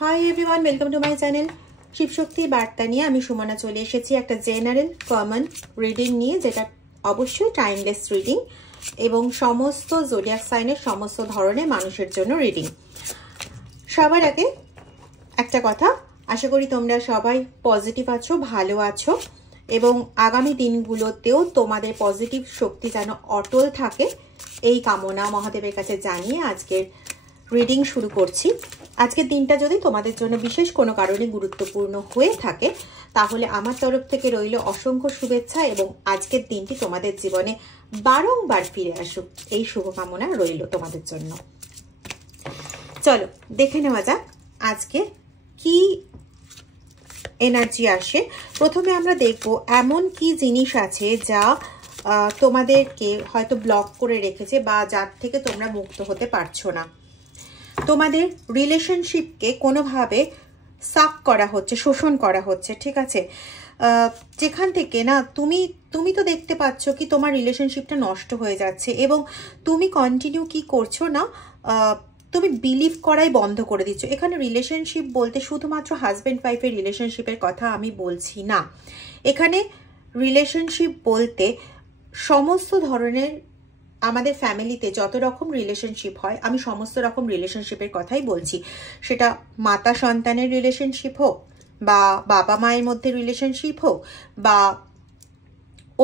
Hi everyone, welcome to my channel Shivshakti বার্তা নিয়ে আমি সুমনা চলে এসেছি একটা জেনারেল কমন রিডিং নিয়ে, যেটা অবশ্যই টাইমলেস রিডিং এবং সমস্ত জোডিয়াক সাইনের সমস্ত ধরনের মানুষের জন্য রিডিং। সবার আগে একটা কথা, আশা করি তোমরা সবাই পজিটিভ আছো, ভালো আছো এবং আগামী দিনগুলোতেও তোমাদের পজিটিভ শক্তি যেন অটল থাকে এই কামনা মহাদেবের কাছে জানিয়ে আজকের রিডিং শুরু করছি। আজকের দিনটা যদি তোমাদের জন্য বিশেষ কোনো কারণে গুরুত্বপূর্ণ হয়ে থাকে তাহলে আমার তরফ থেকে রইল অসংখ্য শুভেচ্ছা এবং আজকের দিনটি তোমাদের জীবনে বারংবার ফিরে আসুক এই শুভকামনা রইল তোমাদের জন্য। চলো দেখে নেওয়া যাক আজকে কি এনার্জি আসে। প্রথমে আমরা দেখব এমন কি জিনিস আছে যা তোমাদেরকে হয়তো ব্লক করে রেখেছে বা যার থেকে তোমরা মুক্ত হতে পারছো না। তোমাদের রিলেশনশিপকে কোনোভাবে সাক করা হচ্ছে, শোষণ করা হচ্ছে, ঠিক আছে? যেখান থেকে না তুমি তো দেখতে পাচ্ছ কি তোমার রিলেশনশিপটা নষ্ট হয়ে যাচ্ছে এবং তুমি কন্টিনিউ কি করছো না, তুমি বিলিভ করাই বন্ধ করে দিচ্ছ। এখানে রিলেশনশিপ বলতে শুধুমাত্র হাজব্যান্ড ওয়াইফের রিলেশনশিপের কথা আমি বলছি না। এখানে রিলেশনশিপ বলতে সমস্ত ধরনের আমাদের ফ্যামিলিতে যত রকম রিলেশনশিপ হয় আমি সমস্ত রকম রিলেশনশিপের কথাই বলছি। সেটা মাতা সন্তানের রিলেশনশিপ হোক বা বাবা মায়ের মধ্যে রিলেশনশিপ হোক বা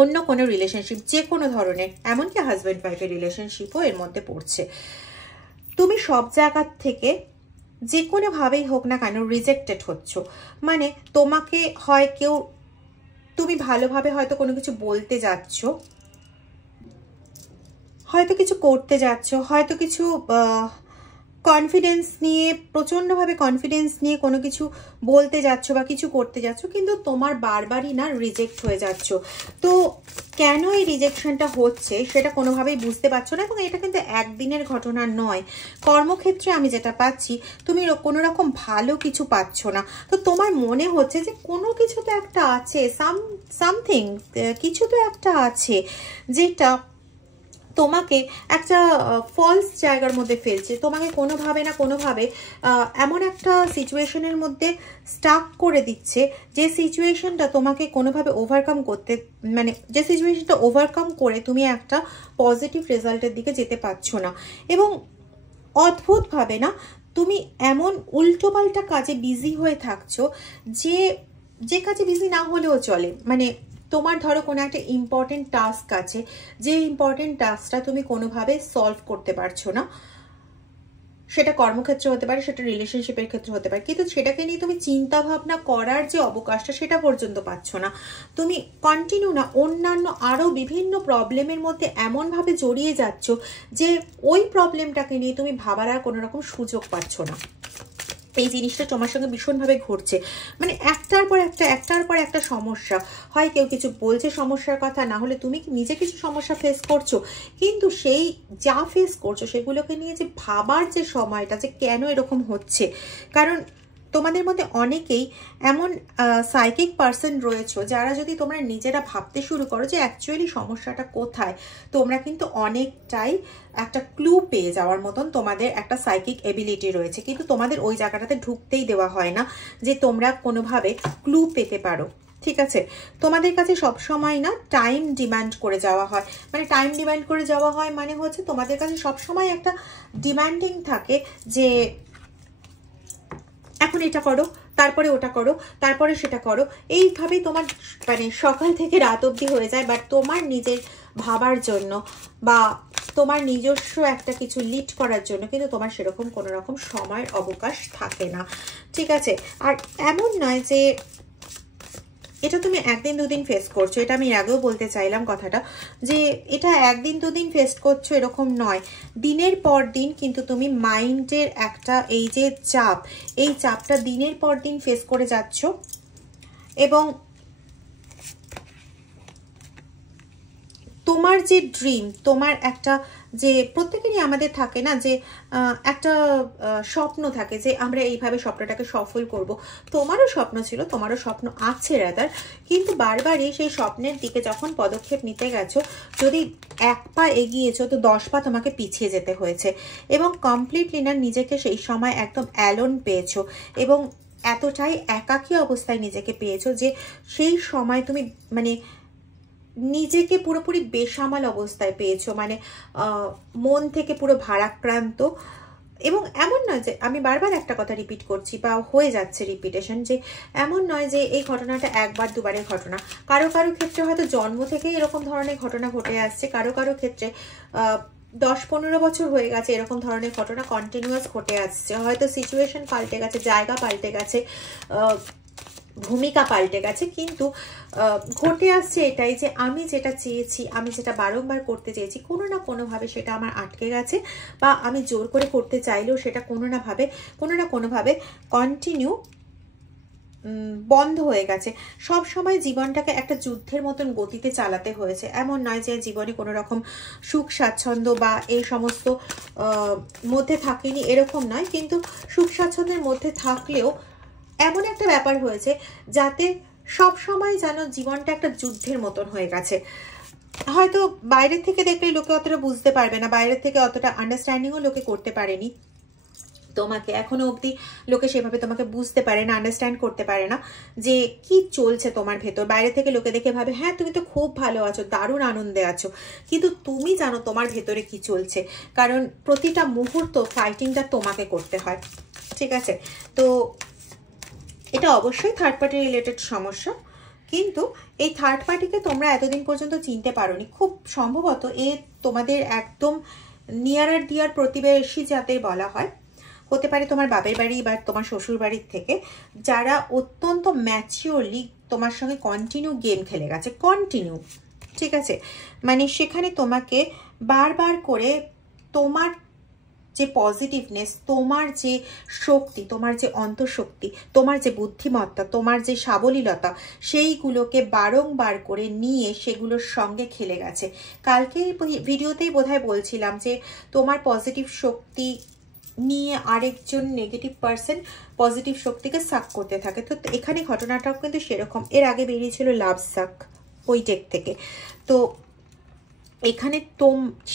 অন্য কোনো রিলেশনশিপ, যে কোনো ধরনের, এমনকি হাজব্যান্ড ওয়াইফের রিলেশনশিপও এর মধ্যে পড়ছে। তুমি সব জায়গার থেকে যে কোনোভাবেই হোক না কেন রিজেক্টেড হচ্ছ। মানে তোমাকে হয় কেউ, তুমি ভালোভাবে হয়তো কোনো কিছু বলতে যাচ্ছ, হয়তো কিছু করতে যাচ্ছ, হয়তো কিছু কনফিডেন্স নিয়ে, প্রচণ্ডভাবে কনফিডেন্স নিয়ে কোনো কিছু বলতে যাচ্ছ বা কিছু করতে যাচ্ছ, কিন্তু তোমার বারবারই না রিজেক্ট হয়ে যাচ্ছ। তো কেন এই রিজেকশনটা হচ্ছে সেটা কোনোভাবেই বুঝতে পারছো না এবং এটা কিন্তু একদিনের ঘটনা নয়। কর্মক্ষেত্রে আমি যেটা পাচ্ছি, তুমি কোনো রকম ভালো কিছু পাচ্ছ না। তো তোমার মনে হচ্ছে যে কোনো কিছু তো একটা আছে, সামথিং, কিছু তো একটা আছে যেটা তোমাকে একটা ফলস জায়গার মধ্যে ফেলছে, তোমাকে কোনোভাবে না কোনোভাবে এমন একটা সিচুয়েশনের মধ্যে স্টাক করে দিচ্ছে যে সিচুয়েশনটা তোমাকে কোনোভাবে ওভারকাম করতে, মানে যে সিচুয়েশনটা ওভারকাম করে তুমি একটা পজিটিভ রেজাল্টের দিকে যেতে পারছো না। এবং অদ্ভুতভাবে না তুমি এমন উল্টোপাল্টা কাজে বিজি হয়ে থাকছো যে কাজে বিজি না হলেও চলে। মানে তোমার ধরো কোনো একটা ইম্পর্টেন্ট টাস্ক আছে, যে ইম্পর্টেন্ট টাস্কটা তুমি কোনোভাবে সলভ করতে পারছো না। সেটা কর্মক্ষেত্রে হতে পারে, সেটা রিলেশনশিপের ক্ষেত্রে হতে পারে, কিন্তু সেটাকে নিয়ে তুমি চিন্তা ভাবনা করার যে অবকাশটা সেটা পর্যন্ত পাচ্ছ না। তুমি কন্টিনিউ না অন্যান্য আরও বিভিন্ন প্রবলেমের মধ্যে এমনভাবে জড়িয়ে যাচ্ছ যে ওই প্রবলেমটাকে নিয়ে তুমি ভাবার আর কোনো রকম সুযোগ পাচ্ছ না। এই জিনিসটা তোমার সঙ্গে ভীষণভাবে ঘটছে। মানে একটার পর একটা সমস্যা, হয় কেউ কিছু বলছে সমস্যার কথা, না হলে তুমি নিজে কিছু সমস্যা ফেস করছো, কিন্তু সেই যা ফেস করছো সেগুলোকে নিয়ে যে ভাবার যে সময়টা যে কেন এরকম হচ্ছে, কারণ তোমাদের মধ্যে অনেকেই এমন সাইকিক পার্সন রয়েছে যারা যদি তোমরা নিজেরা ভাবতে শুরু করো যে অ্যাকচুয়ালি সমস্যাটা কোথায়, তোমরা কিন্তু অনেকটাই একটা ক্লু পেয়ে যাওয়ার মতন তোমাদের একটা সাইকিক এবিলিটি রয়েছে, কিন্তু তোমাদের ওই জায়গাটাতে ঢুকতেই দেওয়া হয় না যে তোমরা কোনোভাবে ক্লু পেতে পারো। ঠিক আছে, তোমাদের কাছে সবসময় না টাইম ডিমান্ড করে যাওয়া হয়। মানে টাইম ডিমান্ড করে যাওয়া হয় মানে হচ্ছে তোমাদের কাছে সবসময় একটা ডিমান্ডিং থাকে যে এখন এটা করো, তারপরে ওটা করো, তারপরে সেটা করো। এইভাবেই তোমার মানে সকাল থেকে রাত অবধি হয়ে যায়। বাট তোমার নিজের ভাবার জন্য বা তোমার নিজস্ব একটা কিছু লিড করার জন্য কিন্তু তোমার সেরকম কোনো রকম সময়ের অবকাশ থাকে না। ঠিক আছে, আর এমন নয় যে এটা তুমি একদিন দুদিন ফেস করছো, এটা আমি আগেও বলতে চাইলাম কথাটা, যে এটা একদিন দুদিন ফেস করছো এরকম নয়। দিনের পর দিন কিন্তু তুমি মাইন্ডের একটা এই যে চাপ, এই চাপটা দিনের পর দিন ফেস করে যাচ্ছ এবং তোমার যে ড্রিম, তোমার একটা যে প্রত্যেকেরই আমাদের থাকে না যে একটা স্বপ্ন থাকে যে আমরা এইভাবে স্বপ্নটাকে সফল করব। তোমারও স্বপ্ন ছিল, তোমারও স্বপ্ন আছে রাদার, কিন্তু বারবারই সেই স্বপ্নের দিকে যখন পদক্ষেপ নিতে গেছো, যদি 1 পা এগিয়েছো তো 10 পা তোমাকে পিছিয়ে যেতে হয়েছে, এবং কমপ্লিটলি না নিজেকে সেই সময় একদম অ্যালোন পেয়েছো এবং এতটাই একাকী অবস্থায় নিজেকে পেয়েছো যে সেই সময় তুমি মানে নিজেকে পুরোপুরি বেসামাল অবস্থায় পেয়েছো, মানে মন থেকে পুরো ভারাক্রান্ত। এবং এমন নয় যে, আমি বারবার একটা কথা রিপিট করছি বা হয়ে যাচ্ছে রিপিটেশন, যে এমন নয় যে এই ঘটনাটা 1 বার 2 বারের ঘটনা। কারো কারো ক্ষেত্রে হয়তো জন্ম থেকেই এরকম ধরনের ঘটনা ঘটে আসছে, কারো কারো ক্ষেত্রে 10-15 বছর হয়ে গেছে এরকম ধরনের ঘটনা কন্টিনিউয়াস ঘটে আসছে। হয়তো সিচুয়েশন পাল্টে গেছে, জায়গা পাল্টে গেছে, ভূমিকা পাল্টে গেছে, কিন্তু ঘটে আসছে এটাই যে আমি যেটা চেয়েছি, আমি যেটা বারংবার করতে চেয়েছি, কোনো না কোনোভাবে সেটা আমার আটকে গেছে, বা আমি জোর করে করতে চাইলেও সেটা কোনো না কোনোভাবে কন্টিনিউ বন্ধ হয়ে গেছে। সব সময় জীবনটাকে একটা যুদ্ধের মতন গতিতে চালাতে হয়েছে। এমন নয় যে জীবনে কোনো রকম সুখ স্বাচ্ছন্দ্য বা এই সমস্ত মধ্যে থাকেনি, এরকম নয়, কিন্তু সুখ স্বাচ্ছন্দ্যের মধ্যে থাকলেও এমন একটা ব্যাপার হয়েছে যাতে সব সময় যেন জীবনটা একটা যুদ্ধের মতন হয়ে গেছে। হয়তো বাইরের থেকে দেখলে লোকে অতটা বুঝতে পারবে না, বাইরের থেকে অতটা আন্ডারস্ট্যান্ডিংও লোকে করতে পারেনি তোমাকে, এখনো অবধি লোকে সেভাবে তোমাকে বুঝতে পারে না, আন্ডারস্ট্যান্ড করতে পারে না যে কি চলছে তোমার ভেতর। বাইরে থেকে লোকে দেখে ভাবে হ্যাঁ তুমি তো খুব ভালো আছো, দারুণ আনন্দে আছো, কিন্তু তুমি জানো তোমার ভেতরে কি চলছে, কারণ প্রতিটা মুহূর্ত ফাইটিংটা তোমাকে করতে হয়। ঠিক আছে, তো এটা অবশ্যই থার্ড পার্টি রিলেটেড সমস্যা, কিন্তু এই থার্ড পার্টিকে তোমরা এতদিন পর্যন্ত চিনতে পারোনি। খুব সম্ভবত এ তোমাদের একদম নিয়ার ডিয়ার প্রতিবেশী যাদের বলা হয়, হতে পারে তোমার বাপের বাড়ি বা তোমার শ্বশুর বাড়ির থেকে, যারা অত্যন্ত ম্যাচিওরলি তোমার সঙ্গে কন্টিনিউ গেম খেলে গেছে, কন্টিনিউ। ঠিক আছে, মানে সেখানে তোমাকে বারবার করে তোমার যে পজিটিভনেস, তোমার যে শক্তি, তোমার যে অন্তঃশক্তি, তোমার যে বুদ্ধিমত্তা, তোমার যে সাবলীলতা, সেইগুলোকে বারংবার করে নিয়ে সেগুলোর সঙ্গে খেলে গেছে। কালকে ভিডিওতেই বোধহয় বলছিলাম যে তোমার পজিটিভ শক্তি নিয়ে আরেকজন নেগেটিভ পার্সন পজিটিভ শক্তিকে সাক করতে থাকে। তো এখানে ঘটনাটাও কিন্তু সেরকম। এর আগে বেরিয়েছিল লাভ সাক ওই টেক থেকে। তো এখানে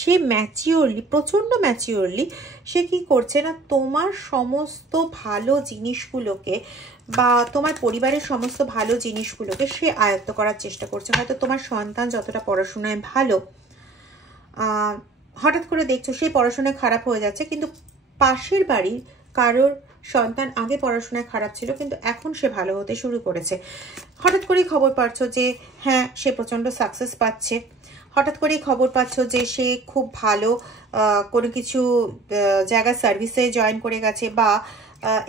সে ম্যাচিওরলি, প্রচণ্ড ম্যাচিওরলি সে কি করছে না, তোমার সমস্ত ভালো জিনিসগুলোকে বা তোমার পরিবারের সমস্ত ভালো জিনিসগুলোকে সে আয়ত্ত করার চেষ্টা করছে। হয়তো তোমার সন্তান যতটা পড়াশোনায় ভালো, হঠাৎ করে দেখছো সেই পড়াশোনায় খারাপ হয়ে যাচ্ছে, কিন্তু পাশের বাড়ির কারোর সন্তান আগে পড়াশোনায় খারাপ ছিল কিন্তু এখন সে ভালো হতে শুরু করেছে। হঠাৎ করেই খবর পাচ্ছ যে হ্যাঁ সে প্রচণ্ড সাকসেস পাচ্ছে, হঠাৎ করেই খবর পাচ্ছ যে সে খুব ভালো কোনো কিছু জায়গায় সার্ভিসে জয়েন করে গেছে বা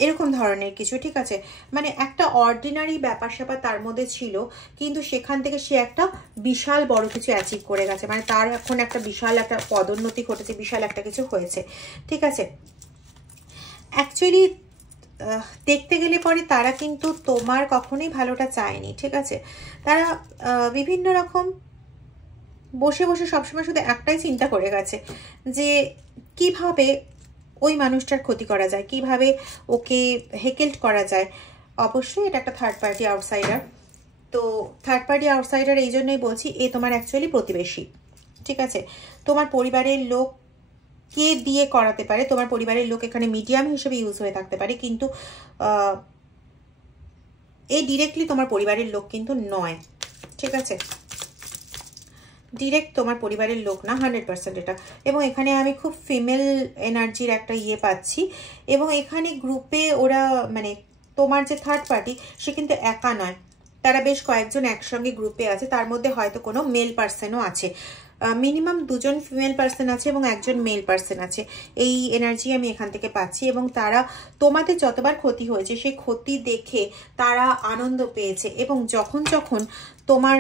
এরকম ধরনের কিছু। ঠিক আছে, মানে একটা অর্ডিনারি ব্যাপার স্যাপার তার মধ্যে ছিল, কিন্তু সেখান থেকে সে একটা বিশাল বড় কিছু অ্যাচিভ করে গেছে, মানে তার এখন একটা বিশাল একটা পদোন্নতি ঘটেছে, বিশাল একটা কিছু হয়েছে। ঠিক আছে, অ্যাকচুয়ালি দেখতে গেলে পরে তারা কিন্তু তোমার কখনোই ভালোটা চায়নি। ঠিক আছে, তারা বিভিন্ন রকম বসে বসে সবসময় শুধু একটাই চিন্তা করে গেছে যে কিভাবে ওই মানুষটার ক্ষতি করা যায়, কিভাবে ওকে হেকেল্ট করা যায়। অবশ্যই এটা একটা থার্ড পার্টি আউটসাইডার। তো থার্ড পার্টি আউটসাইডার এই জন্যই বলছি, এ তোমার অ্যাকচুয়ালি প্রতিবেশী। ঠিক আছে, তোমার পরিবারের লোক কে দিয়ে করাতে পারে, তোমার পরিবারের লোক এখানে মিডিয়াম হিসেবে ইউজ হয়ে থাকতে পারে, কিন্তু এই ডিরেক্টলি তোমার পরিবারের লোক কিন্তু নয়। ঠিক আছে, ডিরেক্ট তোমার পরিবারের লোক না, 100% এটা। এবং এখানে আমি খুব ফিমেল এনার্জির একটা ইয়ে পাচ্ছি, এবং এখানে গ্রুপে ওরা মানে তোমার যে থার্ড পার্টি সে কিন্তু একা নয়, তারা বেশ কয়েকজন একসঙ্গে গ্রুপে আছে, তার মধ্যে হয়তো কোনো মেল পার্সনও আছে, মিনিমাম 2 জন ফিমেল পার্সন আছে এবং 1 জন মেল পার্সন আছে, এই এনার্জি আমি এখান থেকে পাচ্ছি। এবং তারা তোমাদের যতবার ক্ষতি হয়েছে সেই ক্ষতি দেখে তারা আনন্দ পেয়েছে, এবং যখন যখন তোমার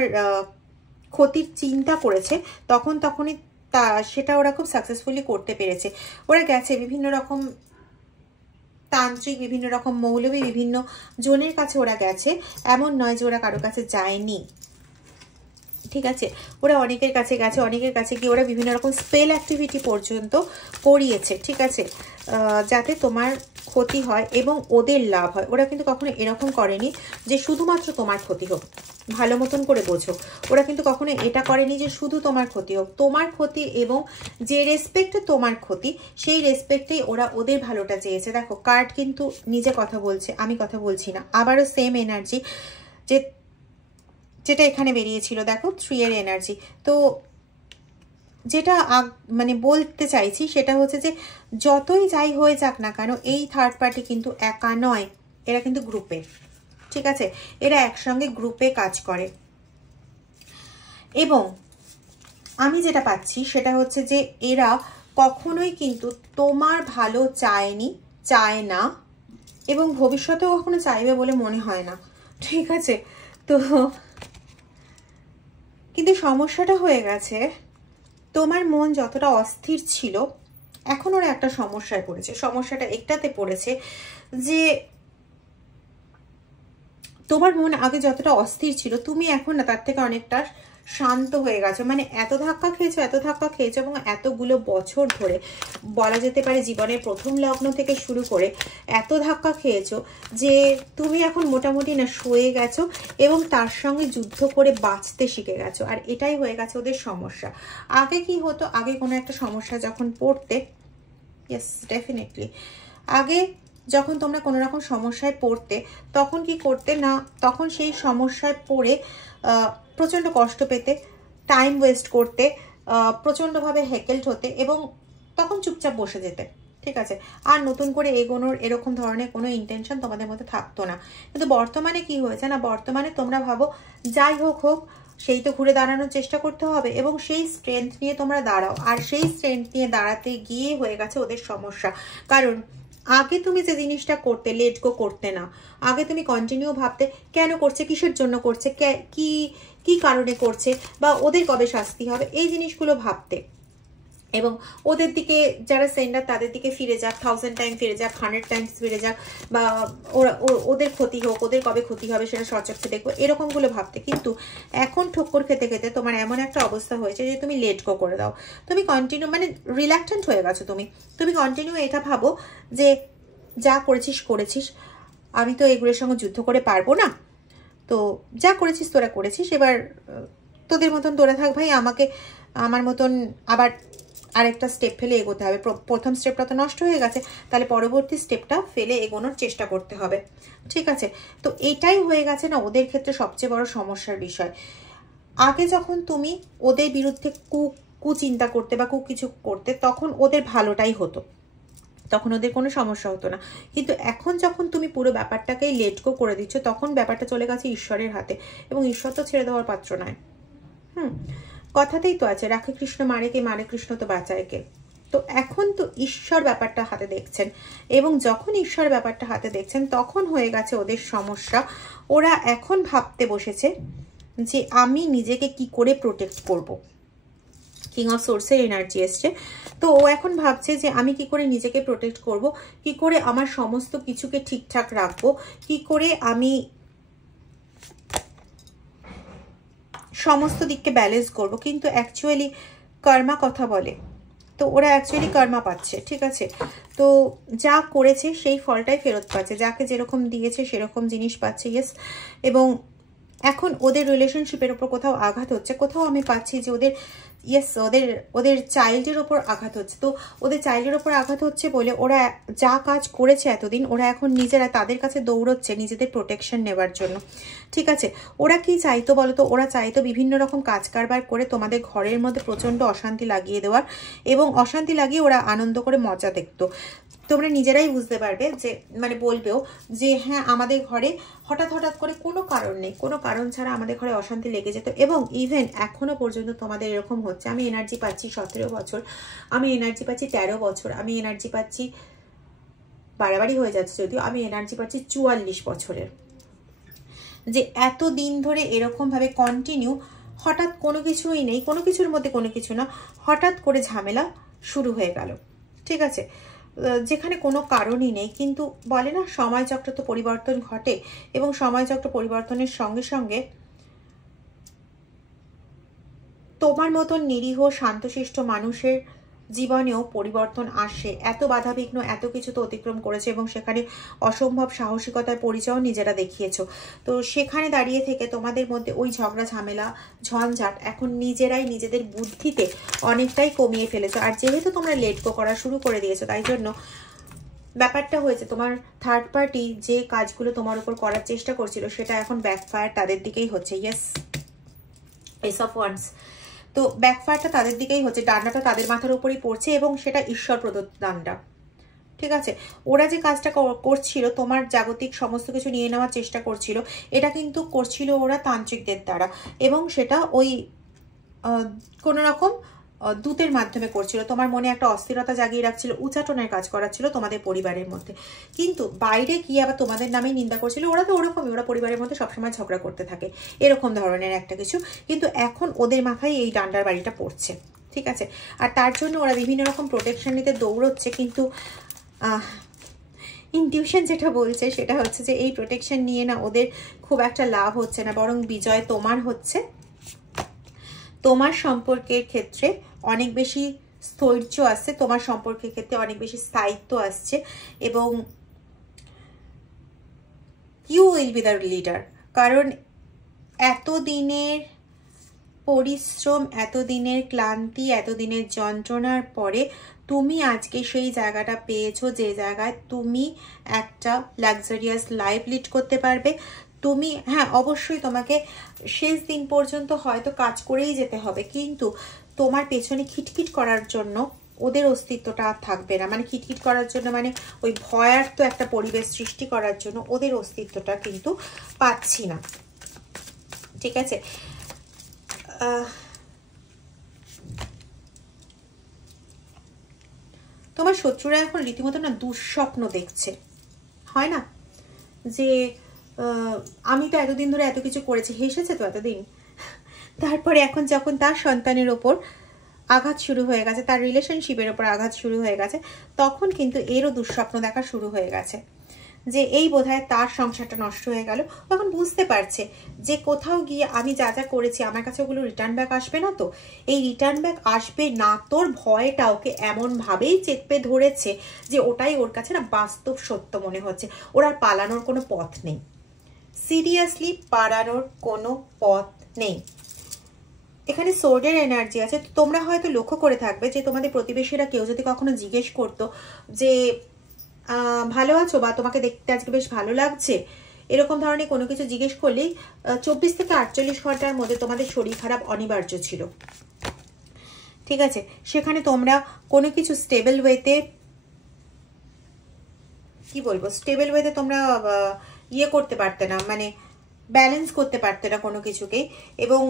ক্ষতির চিন্তা করেছে তখনই সেটা ওরা খুব সাকসেসফুলি করতে পেরেছে। ওরা গেছে বিভিন্ন রকম তান্ত্রিক, বিভিন্ন রকম মৌলবী, বিভিন্ন জনের কাছে ওরা গেছে, এমন নয় যে ওরা কারো কাছে যায়নি। ঠিক আছে, ওরা অনেকের কাছে গেছে, অনেকের কাছে গিয়ে ওরা বিভিন্ন রকম স্পেল অ্যাক্টিভিটি পর্যন্ত করিয়েছে, ঠিক আছে, যাতে তোমার ক্ষতি হয় এবং ওদের লাভ হয়। ওরা কিন্তু কখনো এরকম করেনি যে শুধুমাত্র তোমার ক্ষতি হোক, ভালো মতন করে বোঝো। ওরা কিন্তু কখনো এটা করেনি যে শুধু তোমার ক্ষতি হোক, তোমার ক্ষতি এবং যে রেসপেক্টে তোমার ক্ষতি, সেই রেসপেক্টেই ওরা ওদের ভালোটা চেয়েছে। দেখো কার্ড কিন্তু নিজে কথা বলছে, আমি কথা বলছি না। আবারও সেম এনার্জি যেটা এখানে বেরিয়েছিল, দেখো 3 এর এনার্জি। তো যেটা মানে বলতে চাইছি সেটা হচ্ছে যে যতই যাই হয়ে যাক না কেন, এই থার্ড পার্টি কিন্তু একা নয়, এরা কিন্তু গ্রুপে, ঠিক আছে, এরা একসঙ্গে গ্রুপে কাজ করে। এবং আমি যেটা পাচ্ছি সেটা হচ্ছে যে এরা কখনোই কিন্তু তোমার ভালো চায়নি, চায় না, এবং ভবিষ্যতেও কখনো চাইবে বলে মনে হয় না, ঠিক আছে। তো কিন্তু সমস্যাটা হয়ে গেছে, তোমার মন যতটা অস্থির ছিল, এখন ওরা একটা সমস্যায় পড়েছে। সমস্যাটা একটাতে পড়েছে যে তোমার মন আগে যতটা অস্থির ছিল, তুমি এখন না তার থেকে অনেকটা শান্ত হয়ে গেছো। মানে এত ধাক্কা খেয়েছো, এত ধাক্কা খেয়েছো, এবং এতগুলো বছর ধরে বলা যেতে পারে জীবনের প্রথম লগ্ন থেকে শুরু করে এত ধাক্কা খেয়েছো যে তুমি এখন মোটামুটি না সয়ে গেছো এবং তার সঙ্গে যুদ্ধ করে বাঁচতে শিখে গেছো। আর এটাই হয়ে গেছে ওদের সমস্যা। আগে কি হতো, আগে কোনো একটা সমস্যা যখন পড়তে, ইয়েস ডেফিনেটলি, আগে যখন তোমরা কোনো রকম সমস্যায় পড়তে, তখন কি করতে না, তখন সেই সমস্যায় পড়ে প্রচণ্ড কষ্ট পেতে, টাইম ওয়েস্ট করতে, প্রচণ্ডভাবে হেকেল্ড হতে, এবং তখন চুপচাপ বসে যেতে, ঠিক আছে। আর নতুন করে এগোনোর এরকম ধরনের কোনো ইন্টেনশন তোমাদের মধ্যে থাকতো না। কিন্তু বর্তমানে কি হয়েছে না, বর্তমানে তোমরা ভাবো যাই হোক হোক, সেই তো ঘুরে দাঁড়ানোর চেষ্টা করতে হবে, এবং সেই স্ট্রেংথ নিয়ে তোমরা দাঁড়াও। আর সেই স্ট্রেংথ নিয়ে দাঁড়াতে গিয়ে হয়ে গেছে ওদের সমস্যা। কারণ আগে তুমি যে জিনিসটা করতে, লেট গো করতে না, আগে তুমি কন্টিনিউ ভাবতে কেন করছে, কিসের জন্য করছে, কি কি কারণে করছে, বা ওদের কবে শাস্তি হবে, এই জিনিসগুলো ভাবতে। এবং ওদের দিকে যারা সেন্ডার তাদের দিকে ফিরে যাক, 1000 টাইম ফিরে যাক, 100 টাইমস ফিরে যাক, বা ওদের ক্ষতি হোক, ওদের কবে ক্ষতি হবে সেটা সচক্ষে দেখবো, এরকমগুলো ভাবতে। কিন্তু এখন ঠক্কর খেতে খেতে তোমার এমন একটা অবস্থা হয়েছে যে তুমি লেট গো করে দাও, তুমি কন্টিনিউ মানে রিল্যাক্টেন্ট হয়ে গেছো। তুমি কন্টিনিউ এটা ভাবো যে যা করেছিস করেছিস, আমি তো এগুলোর সঙ্গে যুদ্ধ করে পারবো না, তো যা করেছিস তোরা করেছিস, এবার তোদের মতন তোরা থাক ভাই, আমাকে আমার মতন আবার আরেকটা স্টেপ ফেলে এগোতে হবে। প্রথম স্টেপটা তো নষ্ট হয়ে গেছে, তাহলে পরবর্তী স্টেপটা ফেলে এগোনোর চেষ্টা করতে হবে, ঠিক আছে। তো এটাই হয়ে গেছে না ওদের ক্ষেত্রে সবচেয়ে বড় সমস্যার বিষয়। আগে যখন তুমি ওদের বিরুদ্ধে কুচিন্তা করতে বা কিছু করতে, তখন ওদের ভালোটাই হতো, তখন ওদের কোনো সমস্যা হতো না। কিন্তু এখন যখন তুমি পুরো ব্যাপারটাকেই লেট গো করে দিচ্ছ, তখন ব্যাপারটা চলে গেছে ঈশ্বরের হাতে, এবং ঈশ্বর তো ছেড়ে দেওয়ার পাত্র নয়। কথাতেই তো আছে, রাখে কৃষ্ণ মারে কে, মারে কৃষ্ণ তো বাঁচায় কে। তো এখন তো ঈশ্বর ব্যাপারটা হাতে দেখছেন, এবং যখন ঈশ্বর ব্যাপারটা হাতে দেখছেন, তখন হয়ে গেছে ওদের সমস্যা। ওরা এখন ভাবতে বসেছে যে আমি নিজেকে কি করে প্রোটেক্ট করব। কিং অফ সোর্সের এনার্জি এসছে, তো ও এখন ভাবছে যে আমি কি করে নিজেকে প্রোটেক্ট করব, কি করে আমার সমস্ত কিছুকে ঠিকঠাক রাখবো, কি করে আমি সমস্ত দিককে ব্যালেন্স করব। কিন্তু অ্যাকচুয়ালি কর্মা কথা বলে, তো ওরা অ্যাকচুয়ালি কর্মা পাচ্ছে, ঠিক আছে। তো যা করেছে সেই ফলটাই ফেরত পাচ্ছে, যাকে যেরকম দিয়েছে সেরকম জিনিস পাচ্ছে, ইয়েস। এবং এখন ওদের রিলেশনশিপের ওপর কোথাও আঘাত হচ্ছে, কোথাও আমি পাচ্ছি যে ওদের ইয়েস ওদের চাইল্ডের ওপর আঘাত হচ্ছে। তো ওদের চাইল্ডের ওপর আঘাত হচ্ছে বলে ওরা যা কাজ করেছে এতদিন, ওরা এখন নিজেরা তাদের কাছে দৌড়চ্ছে নিজেদের প্রোটেকশন নেওয়ার জন্য, ঠিক আছে। ওরা কি চাইতো বলো তো, ওরা চাইতো বিভিন্ন রকম কাজ কারবার করে তোমাদের ঘরের মধ্যে প্রচণ্ড অশান্তি লাগিয়ে দেওয়ার, এবং অশান্তি লাগিয়ে ওরা আনন্দ করে মজা দেখতো। তোমরা নিজেরাই বুঝতে পারবে যে মানে বলবেও যে হ্যাঁ আমাদের ঘরে হঠাৎ করে কোনো কারণ নেই, কোনো কারণ ছাড়া আমাদের ঘরে অশান্তি লেগে যেত। এবং ইভেন এখনো পর্যন্ত তোমাদের এরকম হচ্ছে। আমি এনার্জি পাচ্ছি 17 বছর, আমি এনার্জি পাচ্ছি 13 বছর, আমি এনার্জি পাচ্ছি, বাড়াবাড়ি হয়ে যাচ্ছে যদিও, আমি এনার্জি পাচ্ছি 44 বছরের, যে এত দিন ধরে এরকমভাবে কন্টিনিউ হঠাৎ কোনো কিছুই নেই, কোনো কিছুর মধ্যে কোনো কিছু না, হঠাৎ করে ঝামেলা শুরু হয়ে গেল, ঠিক আছে, যেখানে কোনো কারণই নেই। কিন্তু বলে না সময়চক্র তো পরিবর্তন ঘটে, এবং সময়চক্র পরিবর্তনের সঙ্গে সঙ্গে তোমার মতন নিরীহ শান্তশিষ্ট মানুষের জীবনেও পরিবর্তন আসে। এত বাধাবিঘ্ন এত কিছু তো অতিক্রম করেছে এবং সেখানে অসম্ভব সাহসিকতার পরিচয় নিজেরা দেখিয়েছো। তো সেখানে দাঁড়িয়ে থেকে তোমাদের মধ্যে ওই ঝগড়া ঝামেলা ঝঞ্ঝাট এখন নিজেরাই নিজেদের বুদ্ধিতে অনেকটাই কমিয়ে ফেলেছো। আর যেহেতু তোমরা লেট গো করা শুরু করে দিয়েছো, তাই জন্য ব্যাপারটা হয়েছে তোমার থার্ড পার্টি যে কাজগুলো তোমার উপর করার চেষ্টা করছিল সেটা এখন ব্যাকফায়ার তাদের দিকেই হচ্ছে। Yes, S of wands. তো ব্যাকফায়ারটা তাদের দিকেই হচ্ছে, ডান্ডাটা তাদের মাথার উপরেই পড়ছে এবং সেটা ঈশ্বর প্রদত্ত ডান্ডা। ঠিক আছে, ওরা যে কাজটা করছিল তোমার জাগতিক সমস্ত কিছু নিয়ে নেওয়ার চেষ্টা করছিল, এটা কিন্তু করছিল ওরা তান্ত্রিকদের দ্বারা এবং সেটা ওই কোনো রকম দূতের মাধ্যমে করছিল। তোমার মনে একটা অস্থিরতা জাগিয়ে রাখছিল, উচাটনের কাজ করাচ্ছিল তোমাদের পরিবারের মধ্যে। কিন্তু বাইরে গিয়ে আবার তোমাদের নামেই নিন্দা করছিল। ওরা তো ওরকমই, ওরা পরিবারের মধ্যে সবসময় ঝগড়া করতে থাকে, এরকম ধরনের একটা কিছু। কিন্তু এখন ওদের মাথায় এই ডান্ডার বাড়িটা পড়ছে। ঠিক আছে, আর তার জন্য ওরা বিভিন্ন রকম প্রোটেকশন নিতে দৌড়চ্ছে। কিন্তু ইনটিউশন যেটা বলছে সেটা হচ্ছে যে এই প্রোটেকশন নিয়ে না ওদের খুব একটা লাভ হচ্ছে না, বরং বিজয় তোমার হচ্ছে। তোমার সম্পর্কের ক্ষেত্রে অনেক বেশি স্থৈর্য আসছে, তোমার সম্পর্কের ক্ষেত্রে অনেক বেশি স্থায়িত্ব আসছে এবং you will be the leader. কারণ এতদিনের পরিশ্রম, এতদিনের ক্লান্তি, এতদিনের যন্ত্রণার পরে তুমি আজকে সেই জায়গাটা পেয়েছো যে জায়গায় তুমি একটা লাক্সারিয়াস লাইফ লিড করতে পারবে। তুমি, হ্যাঁ অবশ্যই তোমাকে শেষ দিন পর্যন্ত হয়তো কাজ করেই যেতে হবে, কিন্তু তোমার পেছনে খিটখিট করার জন্য ওদের অস্তিত্বটা আর থাকবে না। মানে খিটখিট করার জন্য মানে ওই ভয়ার্থ একটা পরিবেশ সৃষ্টি করার জন্য ওদের অস্তিত্বটা কিন্তু পাচ্ছি না। ঠিক আছে, তোমার শত্রুরা এখন রীতিমতো না দুঃস্বপ্ন দেখছে, হয় না যে আমি তো এতদিন ধরে এত কিছু করেছি, হেসেছে তো এতদিন, তারপরে এখন যখন তার সন্তানের ওপর আঘাত শুরু হয়ে গেছে, তার রিলেশনশিপের ওপর আঘাত শুরু হয়ে গেছে, তখন কিন্তু এরও দুঃস্বপ্ন দেখা শুরু হয়ে গেছে যে এই বোধহয় তার সংসারটা নষ্ট হয়ে গেল। তখন বুঝতে পারছে যে কোথাও গিয়ে আমি যা যা করেছি আমার কাছে ওগুলো রিটার্ন ব্যাক আসবে না। তো এই রিটার্ন ব্যাক আসবে না তোর ভয়টা ওকে এমনভাবেই চেপে ধরেছে যে ওটাই ওর কাছে না বাস্তব সত্য মনে হচ্ছে। ওর আর পালানোর কোনো পথ নেই, সিরিয়াসলি পালানোর কোনো পথ নেই। এখানে সোর্ডের এনার্জি আছে। তোমরা হয়তো লক্ষ্য করে থাকবে যে তোমাদের প্রতিবেশীরা কেউ যদি কখনো জিজ্ঞেস করতো যে ভালো আছো বা তোমাকে দেখতে আজকে বেশ ভালো লাগছে, এরকম ধরনের কোনো কিছু জিজ্ঞেস করলেই 24 থেকে 48 ঘন্টার মধ্যে তোমাদের শরীর খারাপ অনিবার্য ছিল। ঠিক আছে, সেখানে তোমরা কোনো কিছু স্টেবল ওয়েতে, কি বলবো, স্টেবল ওয়েতে তোমরা ইয়ে করতে পারতে না, মানে ব্যালেন্স করতে পারতে না কোনো কিছুকেই। এবং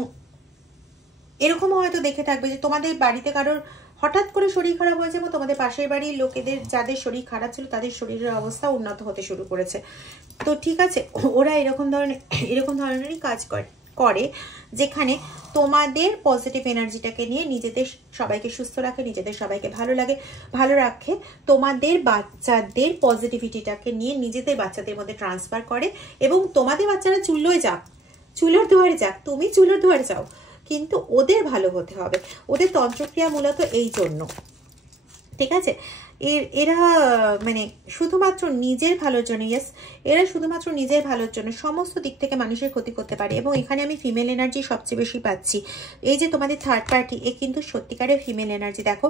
এরকম হয়তো দেখে থাকবে যে তোমাদের বাড়িতে কারোর হঠাৎ করে শরীর খারাপ হয়েছে এবং তোমাদের পাশের বাড়ির লোকেদের যাদের শরীর খারাপ ছিল তাদের শরীরের অবস্থা উন্নত হতে শুরু করেছে। তো ঠিক আছে, ওরা এরকম ধরনেরই কাজ করে যেখানে তোমাদের পজিটিভ এনার্জিটাকে নিয়ে নিজেদের সবাইকে সুস্থ রাখে, নিজেদের সবাইকে ভালো রাখে, তোমাদের বাচ্চাদের পজিটিভিটিটাকে নিয়ে নিজেদের বাচ্চাদের মধ্যে ট্রান্সফার করে এবং তোমাদের বাচ্চারা চুলোর দুয়ারে যাক, তুমি চুলোর দুয়ারে যাও, কিন্তু ওদের ভালো হতে হবে। ওদের তন্ত্রক্রিয়া মূলত এই জন্য। ঠিক আছে, এরা মানে শুধুমাত্র নিজের ভালোর জন্য, এরা শুধুমাত্র নিজের ভালোর জন্য সমস্ত দিক থেকে মানুষের ক্ষতি করতে পারে। এবং এখানে আমি ফিমেল এনার্জি সবচেয়ে বেশি পাচ্ছি। এই যে তোমাদের থার্ড পার্টি, এ কিন্তু সত্যিকারের ফিমেল এনার্জি। দেখো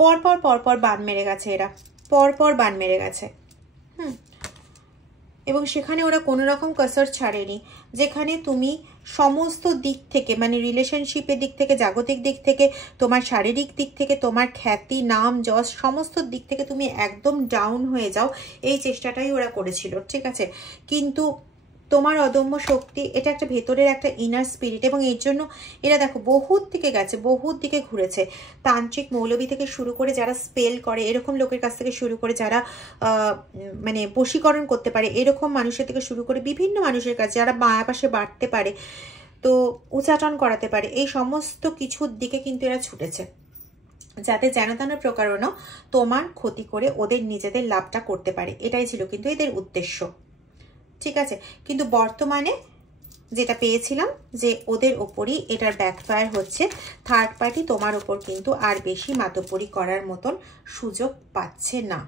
পরপর বান মেরে গেছে, এরা পরপর বান মেরে গেছে। এবং সেখানে ওরা কোনো রকম কসর ছাড়েনি। যেখানে তুমি সমস্ত দিক থেকে, মানে রিলেশনশিপের দিক থেকে, জাগতিক দিক থেকে, তোমার শারীরিক দিক থেকে, তোমার খ্যাতি নাম যশ সমস্ত দিক থেকে তুমি একদম ডাউন হয়ে যাও, এই চেষ্টাটাই ওরা করেছিল। ঠিক আছে, কিন্তু তোমার অদম্য শক্তি, এটা একটা ভেতরের একটা ইনার স্পিরিট এবং এর জন্য এরা দেখো বহুত দিকে গেছে, বহুত দিকে ঘুরেছে। তান্ত্রিক মৌলবী থেকে শুরু করে যারা স্পেল করে এরকম লোকের কাছ থেকে শুরু করে, যারা মানে বশীকরণ করতে পারে এরকম মানুষের থেকে শুরু করে বিভিন্ন মানুষের কাছে, যারা মায়া পাশে বাড়তে পারে, তো উচ্চাটন করাতে পারে, এই সমস্ত কিছুর দিকে কিন্তু এরা ছুটেছে যাতে যেন তেন প্রকারণও তোমার ক্ষতি করে ওদের নিজেদের লাভটা করতে পারে। এটাই ছিল কিন্তু এদের উদ্দেশ্য। ঠিক আছে, কিন্তু বর্তমানে যেটা পেয়েছিলাম যে ওদের ওপরই এটার ব্যাকফায়ার হচ্ছে। থার্ড পার্টি তোমার ওপর কিন্তু আর বেশি মাতব্বরি করার মতন সুযোগ পাচ্ছে না।